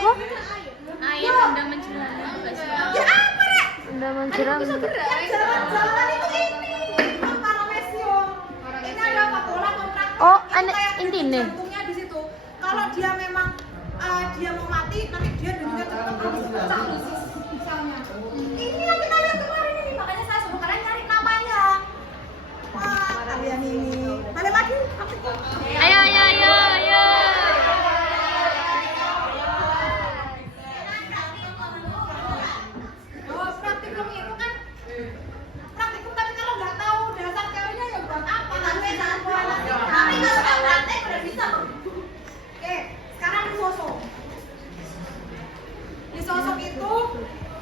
apa? Air benda menjelang. Ya apa rek? Benda menjeram. Jalan-jalan itu ini. Paramecium. Ini ada apa bola kontrak. Oh, Itu ane kayak intine. jantungnya di situ. Kalau dia memang dia mau mati, nanti dia dulunya cepet habis pecah misalnya. Ini yang kita lihat kemarin ini, makanya saya suruh kalian cari namanya. Wah, kalian ini. Balik lagi. Ayo. Oh, praktikum itu kan praktikum, tapi kalau nggak tahu dasar teorinya ya buat apa? Tapi kalau tahu praktek udah bisa. Oke, sekarang lisosom. Lisosom itu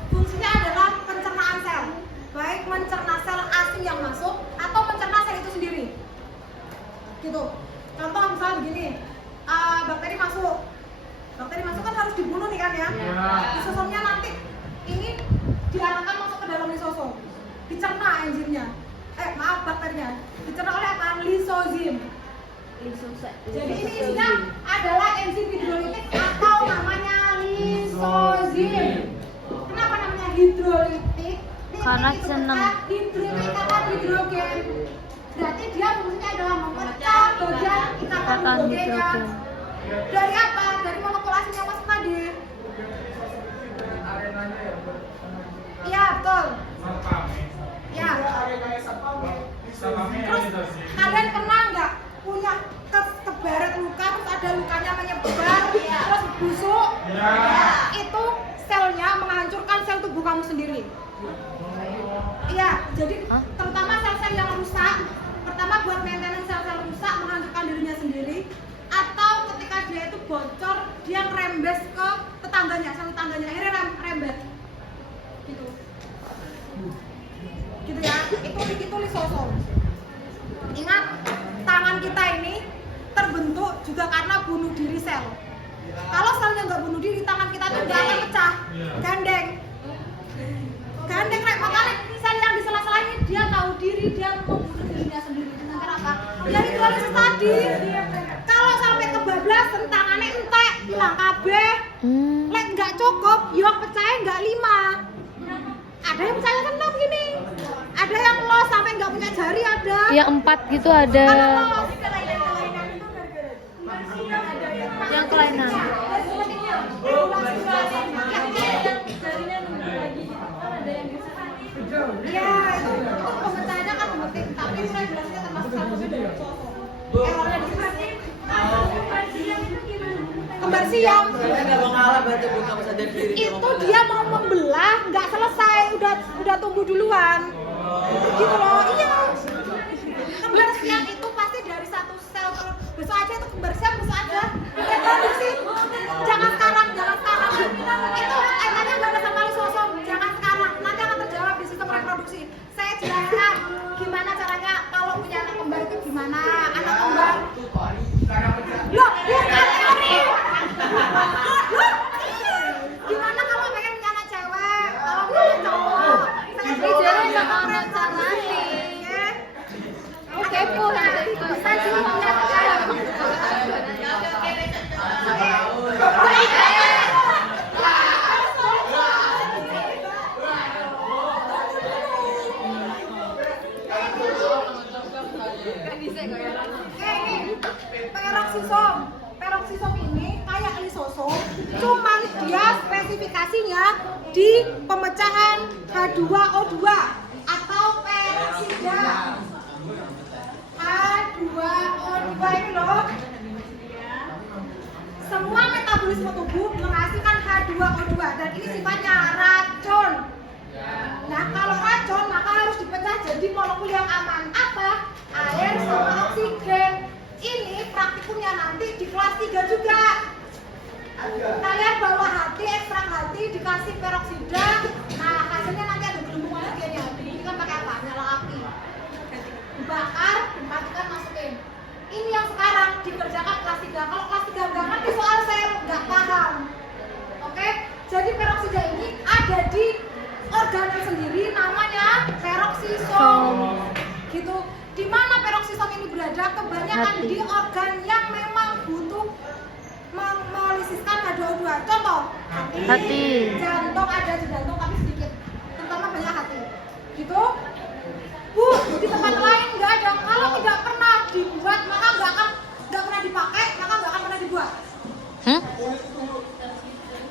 fungsinya adalah pencernaan sel, baik mencerna sel asing yang masuk atau mencerna sel itu sendiri. Gitu. Contoh misalnya begini, bakteri masuk kan harus dibunuh nih kan ya. Lisosomnya nanti ini diarahkan masuk ke dalam lisosom, dicerna enzimnya. Bakterinya dicerna oleh apa? Lisozim. Jadi ini isinya adalah enzim hidrolitik atau namanya lisozim. Kenapa namanya hidrolitik? Karena Litik itu senang. pecah, hidrolitik kata hidrogen. Berarti dia fungsinya adalah memecah bagian ikatan Ikatan hidrogennya. hidrogen. Dari apa? Dari molekul asing yang masuk tadi. Iya, betul. Ya. Terus kalian pernah nggak punya kebaret luka, terus ada lukanya menyebar, terus busuk? Itu selnya menghancurkan sel tubuh kamu sendiri. Iya, jadi terutama sel-sel yang rusak, pertama buat maintenance sel-sel rusak menghancurkan dirinya sendiri, atau ketika dia itu bocor, dia ngerembes ke tetangganya, sel tetangganya, akhirnya rembet. Gitu. Gitu ya, itu lisosom. Ingat, tangan kita ini terbentuk juga karena bunuh diri sel. Kalau selnya nggak bunuh diri, tangan kita tuh nggak akan pecah, gandeng, rek. Makanya sel yang di sela-sela ini dia tahu diri, dia mau bunuh dirinya sendiri dengan cara apa? Ya hidrolisis tadi. Kalau sampai kebablasan, tangannya entek, hilang kabeh. Lek nggak cukup, yok pecahnya nggak 5. Ada yang pecahnya kan begini. Ada yang los sampai nggak punya jari ada. Ya 4 gitu ada. Yang kelainan. Iya, itu pemecahannya kan gemetik, tapi regulasinya termasuk satu dari sosok. Errornya di sini. Kembar siam. Itu dia mau membelah, nggak selesai, udah tumbuh duluan. Gitu loh, iya. Kembar siam itu pasti dari satu sel. Besok aja itu kembar siam, besok aja. Reproduksi. Jangan sekarang. Itu kaitannya nggak ada sama lisosom. Jangan sekarang. Nanti akan terjawab di sistem reproduksi. Saya jelaskan gimana caranya kalau punya anak kembar itu gimana. Anak kembar. Loh, bukan teori. Loh, gimana kalau pengen punya anak cewek? Kalau punya cowok? Saya bicara sama cara nih. Oke, Bu. Bisa sih punya cewek. Peroksisom ini kayak lisosom, cuman dia spesifikasinya di pemecahan H2O2 atau peroksida. H2O2 ini loh. Semua metabolisme tubuh menghasilkan H2O2 dan ini sifatnya racun. Nah, kalau racun maka harus dipecah jadi molekul yang aman. Apa? Air sama oksigen. Ini praktikumnya nanti di kelas 3 juga. Kalian bawa hati, ekstrak hati, dikasih peroksida. Nah, hasilnya nanti ada gelembung oksigennya. Ini kan pakai apa? Nyala api. Dibakar, dimatikan, masukin. Ini yang sekarang dikerjakan kelas 3. Kalau kelas 3 nggak ngerti soal sel, nggak paham. Oke? Jadi peroksida ini ada di organel sendiri namanya peroksisom. Gitu. Di mana peroksisom ini berada? Kebanyakan di organ yang memang butuh melisiskan H2O2. Contoh, Hati. jantung ada di jantung tapi sedikit, terutama banyak hati. Gitu. Di tempat lain nggak ada. Kalau tidak pernah dibuat, maka nggak pernah dipakai, maka nggak akan pernah dibuat.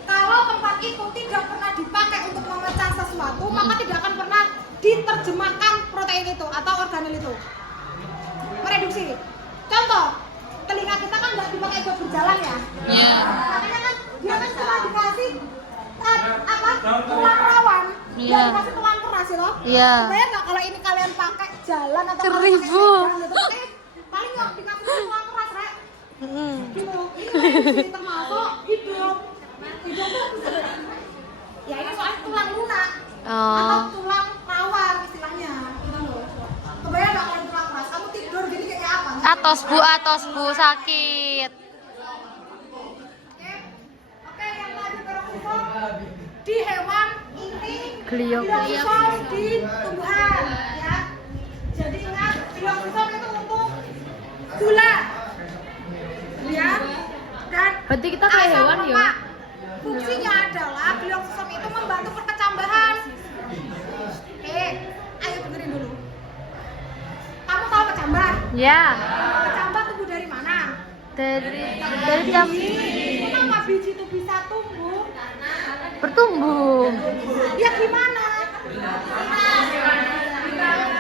Kalau tempat itu tidak pernah dipakai untuk memecah sesuatu, maka tidak akan pernah diterjemahkan protein itu atau organel itu. Mereduksi. Contoh, telinga kita kan nggak dipakai buat berjalan ya. Makanya kan dia kan cuma dikasih tulang rawan, nggak dikasih tulang keras ya loh. Kebayang nggak kalau ini kalian pakai jalan atau Seribu. gitu, paling nggak dikasih tulang keras, Rek. Gitu. Ini termasuk hidup tuh ya ini soalnya tulang lunak atau tulang rawan istilahnya gitu loh. Kebayang nggak kalau tulang keras kamu tidur jadi kayak apa? Atos bu sakit. Oke, yang tadi peroksisom di hewan ini Glioksom di tumbuhan ya. Jadi ingat glioksom itu untuk gula ya, dan Berarti kita kayak asam hewan ya? lemak. Fungsinya adalah glioksom itu membantu perkecambahan. Ayo dengerin dulu. Kamu tahu kecambah? Ya. Kecambah tumbuh dari mana? Dari jam Kenapa biji itu bisa tumbuh? bertumbuh. Ya gimana?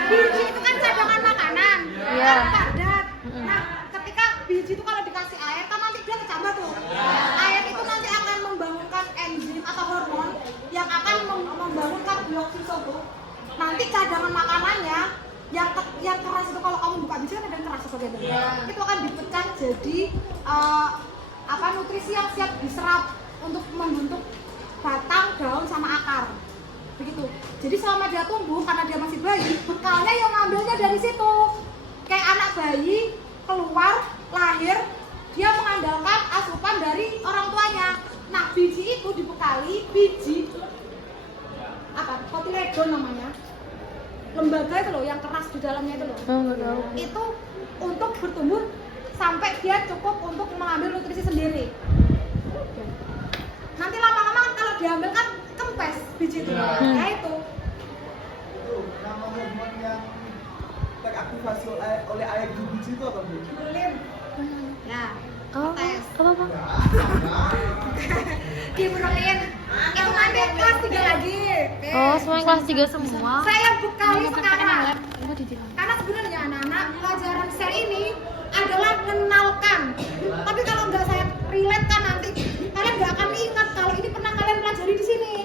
Biji itu kan cadangan makanan, Iya. kan padat. Nah, ketika biji itu kalau dikasih air, kan nanti dia kecambah tuh. Air itu nanti akan membangunkan enzim atau hormon yang akan membangunkan glioksom tuh. Nanti cadangan makanannya yang keras itu kalau kamu buka biji kan ada yang keras seperti itu. Itu akan dipecah jadi nutrisi yang siap diserap untuk membentuk batang, daun sama akar. Begitu. Jadi selama dia tumbuh karena dia masih bayi, bekalnya yang ngambilnya dari situ. Kayak anak bayi keluar lahir, dia mengandalkan asupan dari orang tuanya. Nah, biji itu dibekali biji kotiledon namanya. Lembaga itu loh yang keras di dalamnya itu loh. Enggak tahu. Itu untuk bertumbuh sampai dia cukup untuk mengambil nutrisi sendiri. Nanti lama-lama kalau diambil kan kempes biji itu. Ya itu. Nama hormon yang teraktivasi oleh air di biji itu apa, Bu? Berlin. Ya. Tes. Apa? Gibberellin. Itu nanti kelas 3 lagi. Semuanya kelas 3 semua. Saya bekali sekarang. Karena sebenarnya anak-anak pelajaran sel ini adalah mengenalkan. Tapi kalau nggak saya relate kan nanti kalian nggak akan ingat kalau ini pernah kalian pelajari di sini.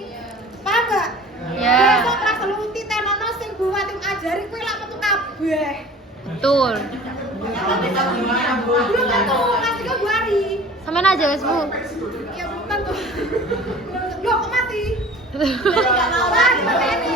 Paham nggak? Ya. Besok kelas teluti tenono sing buat tim ajari kuwi lak metu kabeh. Betul. Belum tentu kelas 3 Bu Ari. Samain aja guys bu. Ya belum tentu. Loh kok mati? Enggak tahu lagi ini.